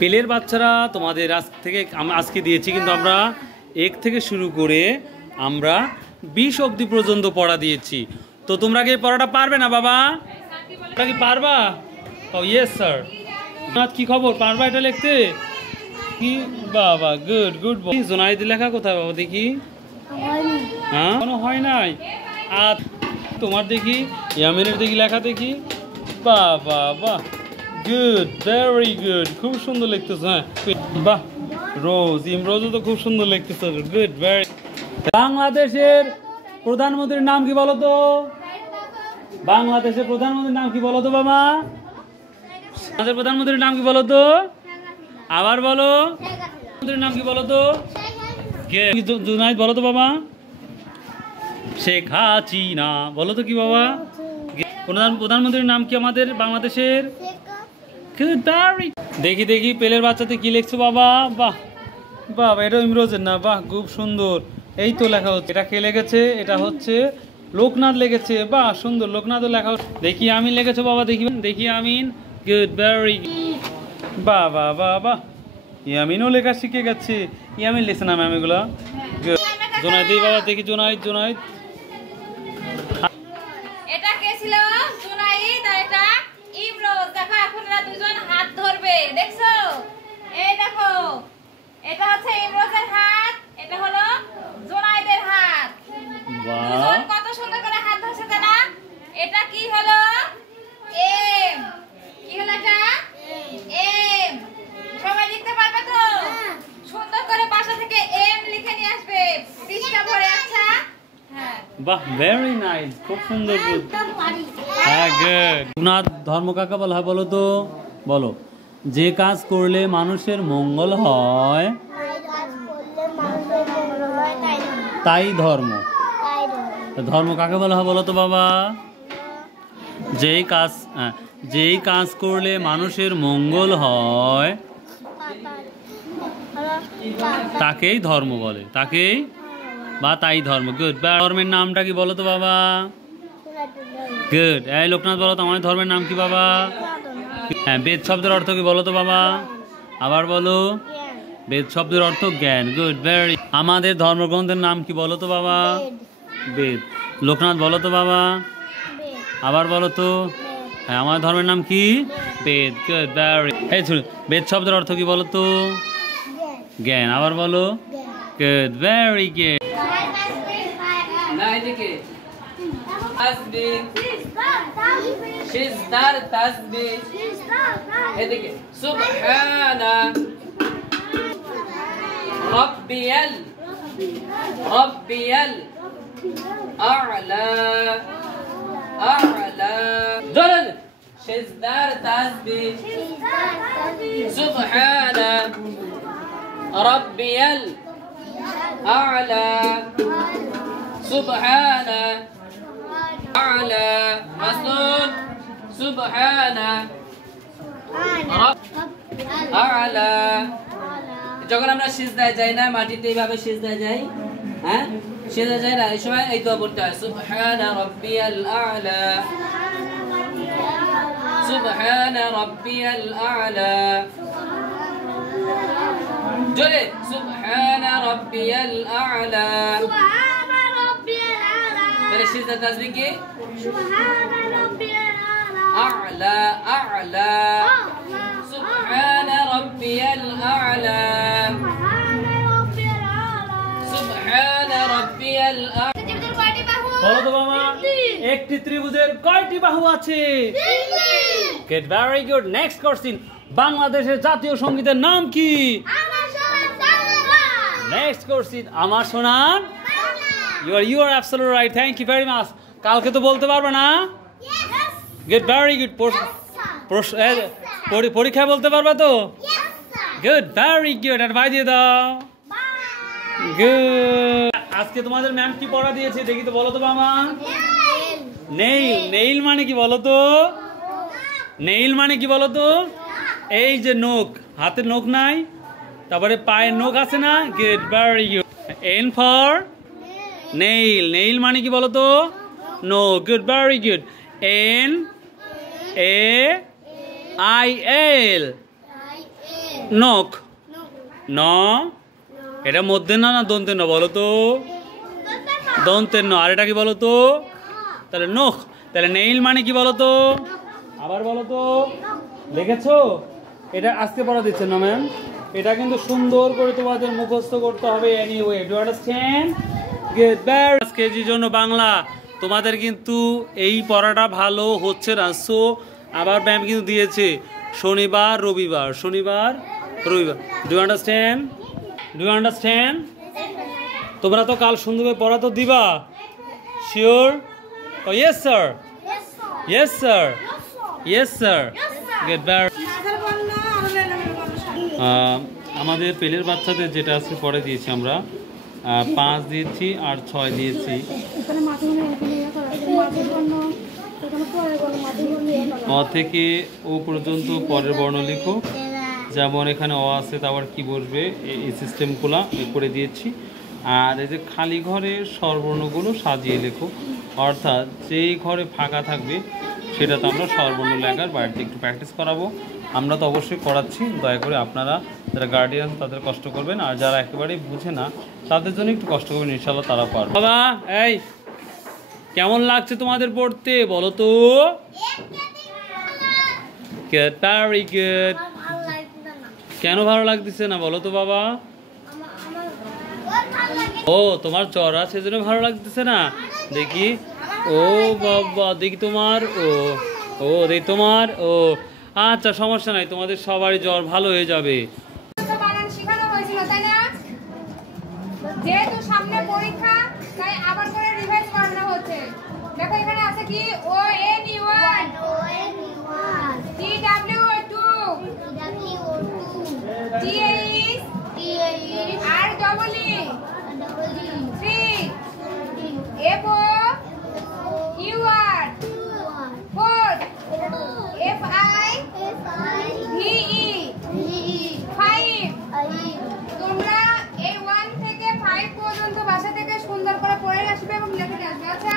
পেলের বাচ্চারা তোমাদের আজকে দিয়েছি, কিন্তু আমরা 1 থেকে শুরু করে আমরা 20 অবধি পর্যন্ত পড়া দিয়েছি। তো তোমরা কি পড়াটা পারবে না বাবা? তোমরা কি পারবা? ও ইয়েস স্যার। কি খবর, পারবা এটা লিখতে? কি বাবা, গুড গুড। জোনাইদ লেখা কোথায় বাবা দেখি? হ্যাঁ কোনো হয় নাই। আর তোমার দেখি, ইয়ামিনের দেখি লেখা দেখি। বাবা বাহ, গুড, ভেরি গুড, খুব সুন্দর লিখতেছ। হ্যাঁ বাহ, রোজ ইমরোজও তো খুব সুন্দর লিখতেছ, গুড, ভেরি। বাংলাদেশের প্রধানমন্ত্রীর নাম কি বলো তো? বাংলাদেশের প্রধানমন্ত্রীর নাম কি বলো তো বাবা? আমাদের প্রধানমন্ত্রীর নাম কি বলো তো? আবার বলো, প্রধানমন্ত্রীর নাম কি বলো তো? জুনাইদ বলো তো বাবা। শেখ হাসিনা বলো তো কি বাবা? প্রধানমন্ত্রীর নাম কি আমাদের বাংলাদেশের? দেখি দেখি পেলের বাচ্চাতে কি লিখছো বাবা? বাহ বাহ, এটা ইমরোজের না? বাহ, খুব সুন্দর। এই তো লেখা হচ্ছে। এটা কে লিখেছে? এটা হচ্ছে লোকনাথ লিখেছে। বাহ সুন্দর, লোকনাথও লেখা হচ্ছে। দেখি আমিন লিখেছো বাবা, দেখি দেখি আমিন, গুড, ভেরি। বাহ বাহ বাহ বাহ, ইয়ামিনও লেখা শিখে গেছে। ইয়ামিন লিখছে না ম্যাম এগুলা? জোনাইদ দেই বাবা, দেখি জোনাইদ, জোনাইদ। এটা কে ছিল? জোনাইদ আর এটা ইমরোজ। দেখো এখন এরা দুজন হাত ধরবে, দেখছো? এই দেখো, এটা হচ্ছে ইমরোজের হাত, এটা হলো জোনাইদের হাত। দুজন কত সুন্দর করে হাত ধরছে না? এটা কি হলো? এম। কি হলো এটা? এম। সবাই লিখতে পারবে তো? সুন্দর করে বাসা থেকে এম লিখে নিয়ে আসবে পৃষ্ঠা ভরে। আচ্ছা, হ্যাঁ বাহ, ভেরি নাইস, খুব সুন্দর। হ্যাঁ গুড। লোকনাথ ধর্ম কাকে বলা হয় বলো তো? বলো। যে কাজ করলে মানুষের মঙ্গল হয় তাই ধর্ম। ধর্ম কাকে বলা হয় বলো তো বাবা? যেই কাজ করলে মানুষের মঙ্গল হয় তাকেই ধর্ম বলে, তাকেই বা তাই ধর্ম। গুড। ধর্মের নামটা কি বলো তো বাবা? গুড। এই লোকনাথ বলো তো, আমাদের ধর্মের নাম কি বাবা? হ্যাঁ, বেদ শব্দের অর্থ কি বলো তো বাবা? আবার বলো। বেদ শব্দের অর্থ জ্ঞান। Good, very. আমাদের ধর্মগ্রন্থের নাম কি বলো তো বাবা? বেদ। লোকনাথ বলো তো বাবা, আবার বলো তো। হ্যাঁ, আমাদের ধর্মের নাম কি? বেদ। Good, very. এই শুনো, বেদ শব্দের অর্থ কি বলো তো? জ্ঞান। আবার বলো। Good, very good. না এদিকে তাসবিহ, সিজদার তাসবিহ। এদিকে সুবহানা রাব্বিয়াল আ'লা জোরে সিজদার তাসবিহ, সুবহানা রাব্বিয়াল আ'লা, সুবহানা আ'লা মাসুদ, সুবহানা আ'লা। যখন আমরা সিজদায় যাই না, মাটিতে এইভাবে সিজদায় যাই, হ্যাঁ সিজদায় যাই না, এই সময় এই দোয়া পড়তে হয়, সুবহানা রাব্বিয়াল আ'লা, সুবহানা রাব্বিয়াল আ'লা। জোরে সুবহানা রাব্বিয়াল আ'লা। তাহলে সিজদা তাসবিহ কি? সুবহানা রাব্বিয়াল আ'লা, আ'লা, সুবহানা রাব্বিয়াল আ'লা, সুবহানা রাব্বিয়াল আ'লা। বলো তো বাবা, একটি ত্রিভুজের কয়টি বাহু আছে? Good, very good. Next question, বাংলাদেশের জাতীয় সঙ্গীতের নাম কি? নেক্সট কোশ্চেন, আমার সোনার। You are absolutely right. Thank you very much. কালকে তো বলতে পারবে না? Good, very good. পরীক্ষায় বলতে পারবে তো? Good, very good. আর বাই দিয়ে দাও। Good. আজকে তোমাদের ম্যাম কি পড়া দিয়েছে দেখি তো, বলো তো বাবা। নেইল। নেইল মানে কি বলো তো? নেইল মানে কি বলো তো? এই যে নখ, হাতের নখ নাই, তারপরে পায়ের নখ আছে না? Good, very good. N for nail. Nail মানে কি বলো তো? No. Good, very good. N A I L. নখ ন, এটা মধ্যে না না দন্তের ন বলো তো? দন্তের ন। আর এটা কি বলো তো? তাহলে নখ। তাহলে নেইল মানে কি বলো তো? আবার বলো তো, দেখেছো? এটা আজকে পড়া দিচ্ছে না ম্যাম, এটা কিন্তু সুন্দর করে তোমাদের মুখস্থ করতে হবে। Anyway, do understand? গুড। কেজির জন্য বাংলা তোমাদের কিন্তু এই পড়াটা ভালো হচ্ছে না, সো আবার ম্যাম কিন্তু দিয়েছে শনিবার রবিবার, শনিবার রবিবার। Do understand? Do understand? তোমরা তো কাল সুন্দরভাবে পড়া তো দিবা, শিওর? ও yes sir, yes sir, yes sir. Good. আমাদের পেলের বাচ্চাদের যেটা আজকে পরে দিয়েছি আমরা 5 দিয়েছি আর 6 দিয়েছি। অ থেকে ও পর্যন্ত পরের বর্ণ লিখো, যেমন এখানে অ আছে তারপর কি বসবে এই সিস্টেমগুলো করে দিয়েছি। আর এই যে খালি ঘরের স্বরবর্ণগুলো সাজিয়ে লেখো, অর্থাৎ যেই ঘরে ফাঁকা থাকবে সেটাতে আমরা স্বরবর্ণ লেখার বাড়িতে একটু প্র্যাকটিস করাবো। আমরা তো অবশ্যই করাচ্ছি, দয়া করে আপনারা যারা গার্ডিয়ান তাদের কষ্ট করবেন, আর যারা একেবারেই বুঝে না তাদের জন্য একটু কষ্ট করবেন, ইনশাল্লাহ তারা পারবে। বাবা এই কেমন লাগছে তোমাদের পড়তে বলো তো? Good, very good. কেন ভালো লাগতেছে না বলো তো বাবা? ও তোমার চড়া সেজন্য ভালো লাগতেছে না? দেখি, ও বাবা দেখি তোমার, ও দেখি তোমার, ও আচ্ছা সমস্যা নাই, তোমাদের সবারই জ্বর ভালো হয়ে যাবে। শেখানো হয়েছিল তাই না? যেহেতু সামনে পরীক্ষা তাই আবার করে রিভাইজ করানো হচ্ছে। দেখো এখানে আছে কি ONE1, TWO2, THREE, 4, FIVE, 5। তোমরা এই 1 থেকে 5 পর্যন্ত বাসা থেকে সুন্দর করে পড়ে আসবে এবং লিখে আসবে। আচ্ছা,